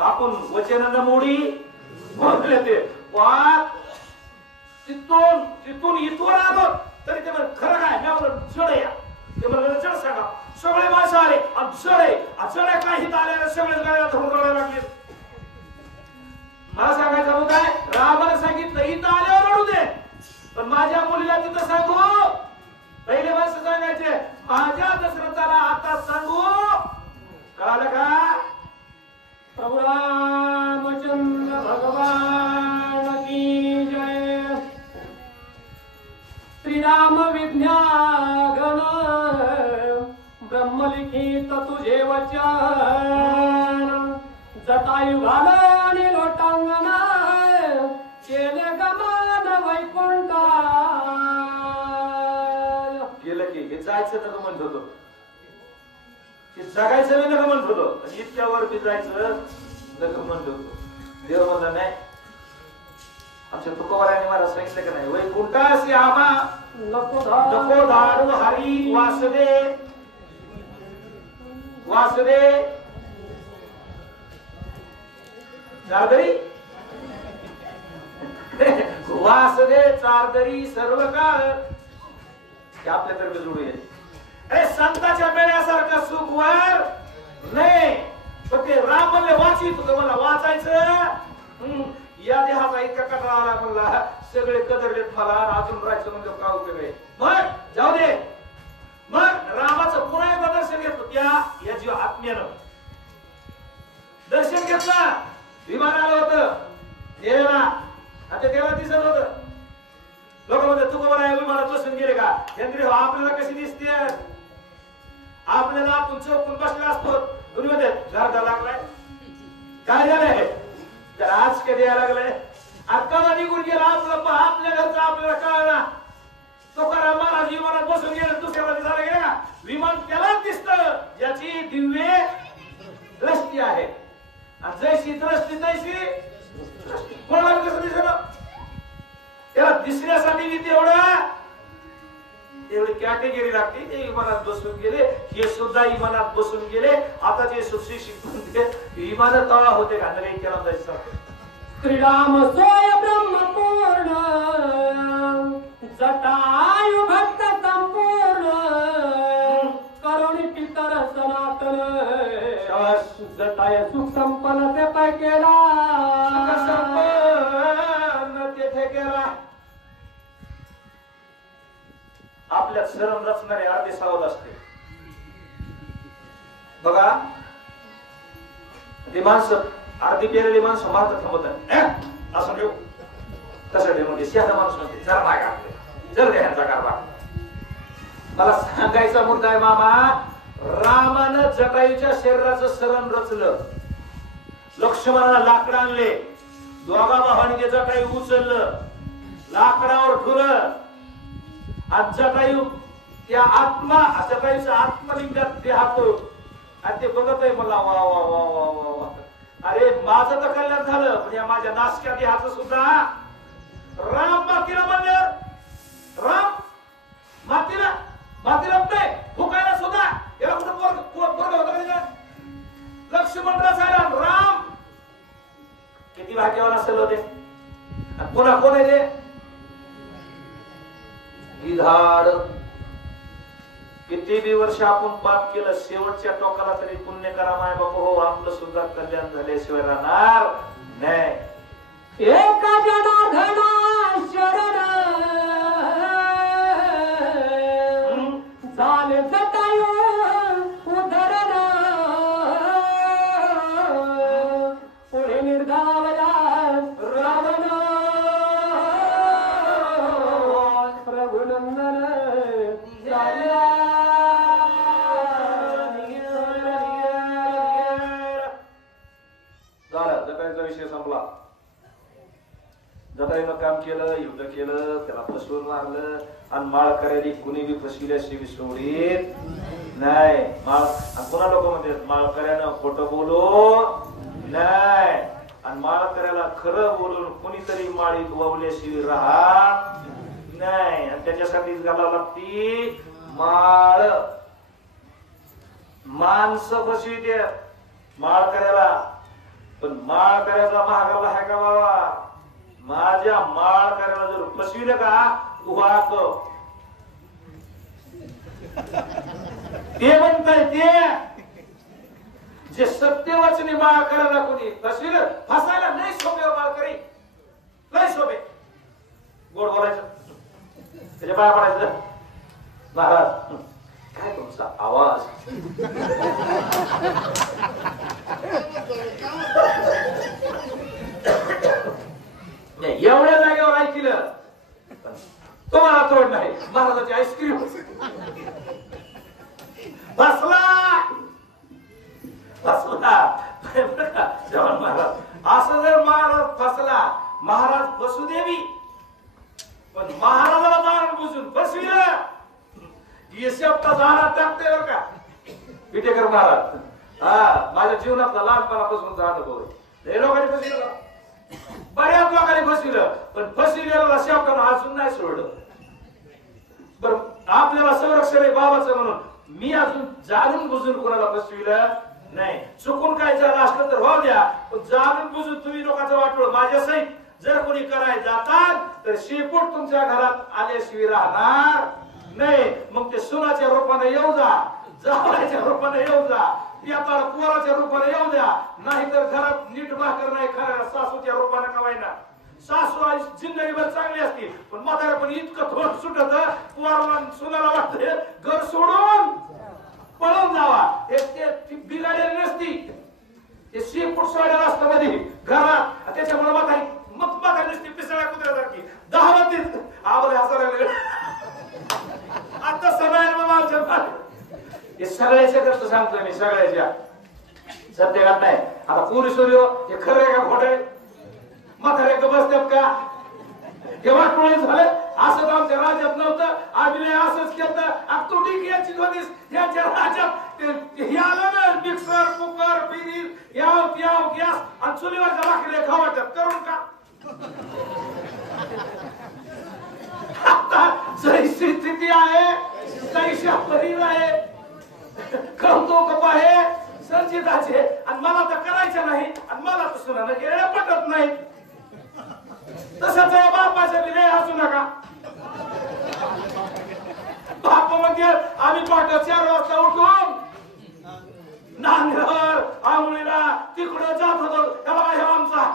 आपण वचन मोडी बोलले ते वाद तिथून इथवर आलो तरी ते खरं काय मी आपलं जड या ते मला जड सांगा सगळे माणसं आले आणि जड काय हित आले सगळे गळ्याला धरून रडायला लागले. मला सांगायचं मुद्दा आहे रामाने सांगितलं इथं आल्यावर रडू दे पण माझ्या मुलीला तिथं सांगू पहिले माणसं सांगायचे माझ्या दशरथाला आता सांगू कळालं का. प्रभू रामचंद्र भगवान की जय. श्रीराम विज्ञागण ब्रह्मलिखित तुझे वचन जटायु घालणी लोटांगणा केले गमान वैकुंठा. गेलं की हे जायचं तर म्हणत होतो जगायचं मी नका म्हणत होतो इतक्यावर मी जायचं नका म्हणत होतो. देव म्हणला नाही आमच्या तुकोबाराने मला सांगितलं का नाही वैकुंठासी आमा नको धाडू हरी वासुदे चारदरी वासुदे चारदरी सर्व काळ आपल्यातर्फे जोडू आहे. अरे संताच्या बेड्यासारखं सुख वर नाही पण ते राम म्हणले वाचित होतं मला वाचायचं या देहाचा इतका कटाळा आला म्हणला सगळे कदरलेत मला अजून राहायचं म्हणजे काय उपयोग आहे. मग जाऊ दे मग रामाचं पुन्हा एकदा दर्शन घेतलं त्या या जीव आत्म्यानं दर्शन घेतलं विमान आलं होतं देवाला आता देवाला दिसत होतं. लोक म्हणतात तू बरोबर आहे विमानात बसून गेले का चंद्री आपल्याला कशी दिसते आपल्याला आपण चौकून बसला असतो दुनियेमध्ये गर्दा लागलाय काय झालंय तर आज कधी यायला लागलाय आता निघून गेला आपल्या घरचं आपल्याला कळना. तुकाराम महाराज विमानात बसून गेले दुसऱ्याला दिसायला गेले का विमान त्यालाच दिसतं ज्याची दिव्य दृष्टी आहे आणि जैशी दृष्टी तैशी कोणाला कसं दिसलं त्याला दिसण्यासाठी तेवढी कॅटेगरी लागते. ते विमानात बसून गेले हे सुद्धा विमानात बसून गेले आता जे सुशिक्षित विमान तळा होते का नाही त्याला जायचं. श्रीराम सोय ब्रह्मपूर्ण जटायु भक्त संपूर्ण करुणी पितर सनातन जटाय सुख संपन्न ते पाय केला तेथे केला. आपल्या शरण रचणारे अर्धे सावध असते बघा ते माणसं अर्धी पेरलेली माणसं मारत थांबत असं ठेव तसं ठेव म्हणजे शहाणा माणूस म्हणते जरा माग आपले जर ह्यांचा कारभार. मला सांगायचा मुद्दा आहे मामा रामानं जटायूच्या शरीराचं शरण रचलं लक्ष्मणाला लाकड आणले दोघा भावांनी ते जटायू उचललं लाकडावर ठुलं आज जटायू त्या जटायूच्या आत्मलिंगात देहात आणि ते बघत आहे मला वा वा वा वा वा वा. अरे माझं तर कल्याण झालं पण या माझ्या नाशक्या देहाचं सुद्धा राम मातीला म्हणले राम मातीला नाही फुकायला सुद्धा याला कुठं पोरग होतं लक्ष्मण रसायला राम किती भाग्यवान असेल होते. पुन्हा कोण आहे ते विधाड किती बी वर्ष आपण पाप केलं शेवटच्या टोकाला तरी पुण्य करा माय बाप हो आपलं सुद्धा कल्याण झाल्याशिवाय राहणार नाही. एका जनार्दना शरण झाले जटायू उद्धरण पुढे निर्धावला रावण प्रभुनंदन जटायूचा विषय संपला. जटायूनं काम केलं युद्ध केलं त्याला फसवून मारलं आणि माळ करायला कुणी बी फसविल्याशिवाय सोडीत नाही. माळ पुन्हा लोक म्हणतात माळ करायला खोटं बोलू नाही आणि माळ करायला खरं बोलून कुणीतरी माळीत वावल्याशिवाय राहत नाही. आणि त्याच्यासाठी घालावं लागती माळ. माणसं फसविते माळ करायला पण माळ करायचा महागाला आहे का बाबा? माझ्या माळ करायला जर फसविलं का तू वाक ते म्हणताय ते जे सत्यवचनी माळ करायला कोणी फसविलं फसायला नाही सोपे माळ करी नाही सोपे. गोड बोलायचं त्याच्या पाया पडायचं. महाराज काय तुमचा आवाज एवढ्या जागेवर ऐकलं तो मला तोड नाही. महाराजाची आईस्क्रीम बसला बसला जेवण महाराज असं जर महाराज फसला महाराज बसू देवी पण महाराजाला दार बुजून बसविलं शब्द दारात टाकते बरं का विटेकर महाराज. हा माझ्या जीवनातला लहानपणापासूनचा अनुभव आहे. लोकांनी फसविलं बऱ्याच लोकांनी फसविलं पण फसविलेला शब्दानं अजून नाही सोडलं. बरं आपल्याला संरक्षण आहे बाबाचं म्हणून मी अजून जाणून बुजून कोणाला फसविलं नाही. चुकून काय झालं असलं तर हो द्या पण जाणून बुजून तुम्ही लोकांचं वाटलं माझ्या सहित जर कोणी करायला जातात तर शेपूट तुमच्या घरात आल्याशिवाय राहणार नाही. मग ते सुनाच्या रूपाने येऊ जा जावयाच्या रूपाने येऊ जा पियाताळ पोराच्या रूपाने येऊ द्या नाहीतर घरात नीट भाकर नाही खऱ्या सासूच्या रूपाने कवायना. सासू आई जिंदगीभर चांगली असती पण म्हाताऱ्या पण इतकं थोड सुटत पोराला सुनाला वाटते घर सोडून पळून जावा. ते बिघाडेल नसती ते शेपूट सोडलेलं असतं मध्ये घरात त्याच्यामुळे म्हातारी मग म्हातारी नसती पिसळ्या कुत्र्यासारखी 10 बत्तीस आवडे हसायला आता सगळ्यांना हे सगळ्याच्या करता सांगतोय मी सगळ्याच्या सत्य घात नाही. आता पुरी सूर्य हे खरं आहे का खोट आहे? म्हातारे का बसतात का हे वाटोळे झालं असं तर आमच्या राज्यात नव्हतं. आम्ही असंच केलं तू डिग्याची होतीस यांच्या राज्यात हे आलं ना मिक्सर कुकर फ्रीज याव गॅस आणि चुलीवरच्या भाकरी खावायच्यात करून का आता जैसी स्थिती आहे तैशा परीर आहे कौतुक आहे संचिताचे आणि मला तर करायचं नाही आणि मला तर सुनानं गेल्या पटत नाही. तसंच बापाच्या विलय असू नका. बाप म्हणजे आम्ही पहाटे 4 वाजता उठून नांदेडवर आंघोळीला तिकडे जात होतो. त्याला हे आमचा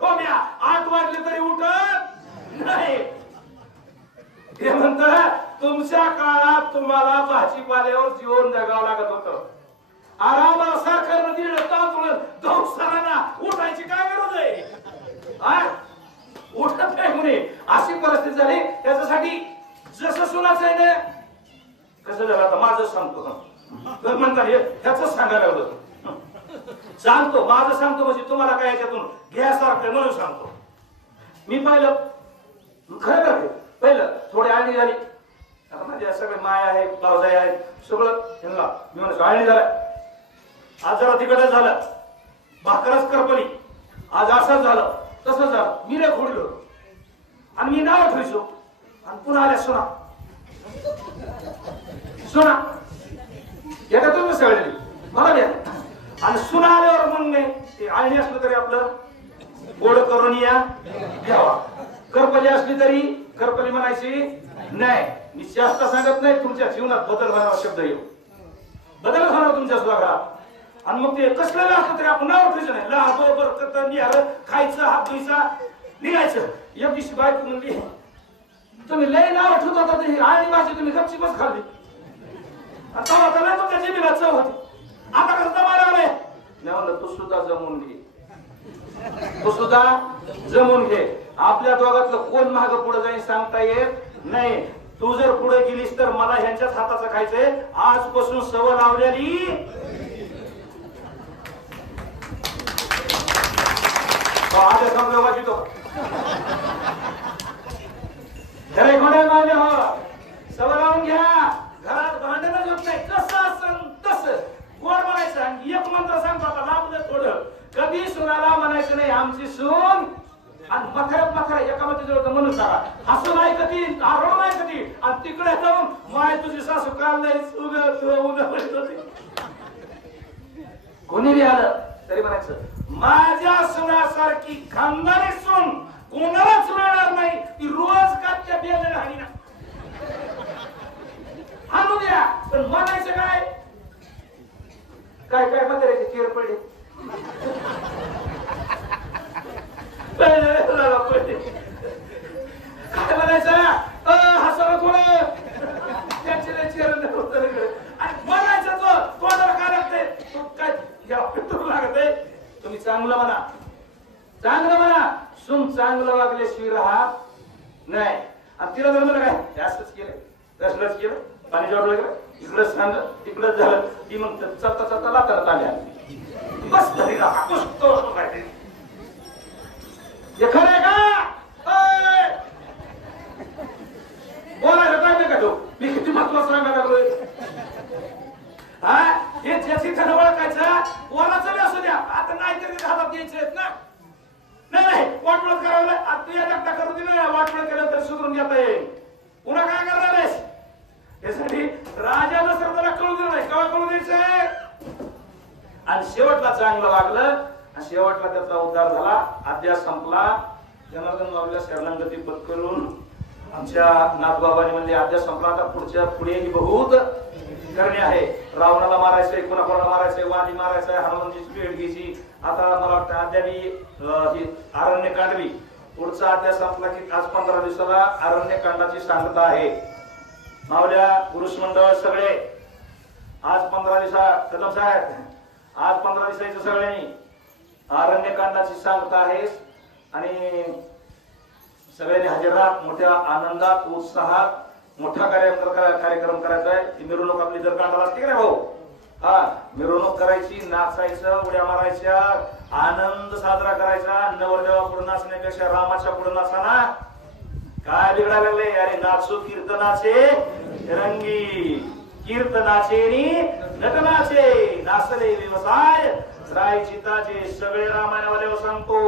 ठोम्या 8 वाजले तरी उठत नाही. हे म्हणत तुमच्या काळात तुम्हाला भाजीपाल्यावर जीवन जगावं लागत होतं. आरामाला साखर दिलं तांदूळ गौसारांना उठायची काय गरज आहे? उठत नाही म्हणे अशी परिस्थिती झाली. त्याच्यासाठी जसं सुनाचं आहे ना कसं झालं आता माझं सांगतो म्हणतात ह्याच सांगायला लागलं सांगतो माझं सांगतो म्हणजे तुम्हाला काय याच्यातून घ्यासारखं म्हणून सांगतो. मी पाहिलं खरं पहिलं थोडी आळणी झाली. आता माझ्या सगळे माय आहे भावजाई आहे सगळं त्यांना मी म्हणतो आळणी झालं. आज जरा तिकडच झालं भाकरच करपली. आज असंच झालं तसंच झालं. मी रे खोडलो आणि मी नाव ठेवतो आणि पुन्हा आल्या सुना सुना एका तुम्ही सगळे मला द्या आणि सुना आल्यावर मग नाही ते आळणी असलं तरी आपलं गोड करून या घ्यावा. करपली असली तरी करपली म्हणायची नाही. मी जास्त सांगत नाही तुमच्या जीवनात बदल होणार शब्द येऊ बदल होणार तुमच्या स्वभावात. आणि मग ते कसलं असलं तरी आपण नाव ठेवायचं नाही. लहा बरोबर करता निघालं खायचं हात धुयचा निघायचं. एक दिवशी बायको म्हणली तुम्ही लय नाव ठेवत होता तरी आणि भाजी तुम्ही गपचीपच खाल्ली तेव्हा तुमच्या जिभेला चव होती. आता कसं जमायला लागले मी म्हणलं तू सुद्धा जमून घे तू सुद्धा जमून घे. आपल्या दोघातलं कोण माग पुढे जाईल सांगता येत नाही. तू जर पुढे गेलीस तर मला ह्यांच्याच हाताचं खायचंय. आजपासून सवय लावलेली आज समजा वाचितो घरे घोडे मावले हो सवय लावून घ्या. घरात भांडणच होत नाही. कसं असं तसं गोड म्हणायचं आणि एक मंत्र सांगतो आता लाभलं थोडं कधी सुनाला म्हणायचं नाही आमची सून आणि मथऱ्यात एकामध्ये जवळ म्हणून सांगा हसून नाही कधी आरोळ नाही कधी आणि तिकडे जाऊन माय तुझी सासू काल नाही कोणी बी आलं तरी म्हणायचं माझ्या सुनासारखी खानदानी सून कोणालाच मिळणार नाही. ती रोज काच्या बेल राहिली ना आणू द्या. पण म्हणायचं काय काय काय म्हाताऱ्याची चेर पडली काय म्हणायचं हसायला थोडं त्याचे चेर आणि म्हणायचं तो कोणाला काय लागतंय तू काय लागतंय. तुम्ही चांगलं म्हणा चांगलं म्हणा. सुन चांगलं वागल्याशिवाय राहा नाही. आणि तिला जर म्हणलं काय असंच केलं तसलंच केलं पाणी जोडलं गेलं इकडंच सांगलं तिकडंच झालं ती मग चलता चलता लाताला ताल्या बस घरी राहा पुसतो काय हे खरं आहे का बोलायचं काय नाही का तो मी किती महत्वाचं सांगायला लागलोय. हा हे ज्याची खरं ओळखायचं कोणाचं बी असू द्या. आता नाही तरी हातात घ्यायचे ना नाही वाटवळ करावं. आता तू या धक्का करू दे ना वाटवळ केलं तर सुधरून घेता येईल. पुन्हा काय करणार आहेस यासाठी राजा दशरथाला कळू दिलं नाही. केव्हा कळू द्यायचंय. आणि शेवटला चांगलं वागलं आणि शेवटला त्याचा उद्धार झाला. अध्यास संपला. जनार्दन बाबूला शरणागती पत्करून आमच्या नाथबाबांनी म्हणजे अध्यास संपला. आता पुढे ही बहुत करणे आहे. रावणाला मारायचंय कोणाकोणाला मारायचंय वाणी मारायचंय हनुमानजीची भेट घ्यायची. आता मला वाटतं अद्यापी अरण्यकांड पुढचा अध्याय संपला की आज 15 दिवसाला अरण्यकांडाची सांगता आहे. मावल्या पुरुष मंडळ सगळे आज 15 दिवसा कदम साहेब आज 15 दिवसाचं सगळ्यांनी अरण्यकांडाची सांगता आहे. आणि सगळ्यांनी हजर राहा. मोठ्या आनंदात उत्साहात मोठा कार्यक्रम करायचा आहे. ती मिरवणूक आपली जर कांडाला असते का भाऊ हा मिरवणूक करायची नाचायचं उड्या मारायच्या आनंद साजरा करायचा. नवरदेवा पुढे नाचण्यापेक्षा रामाच्या पुढे नाचा ना काय बिघडायला लागले. अरे नाचू कीर्तनाचे रंगी कीर्तनाचे नटनाचे नाचले व्यवसाय राय चिताचे सगळे रामायणावाले सांगतो.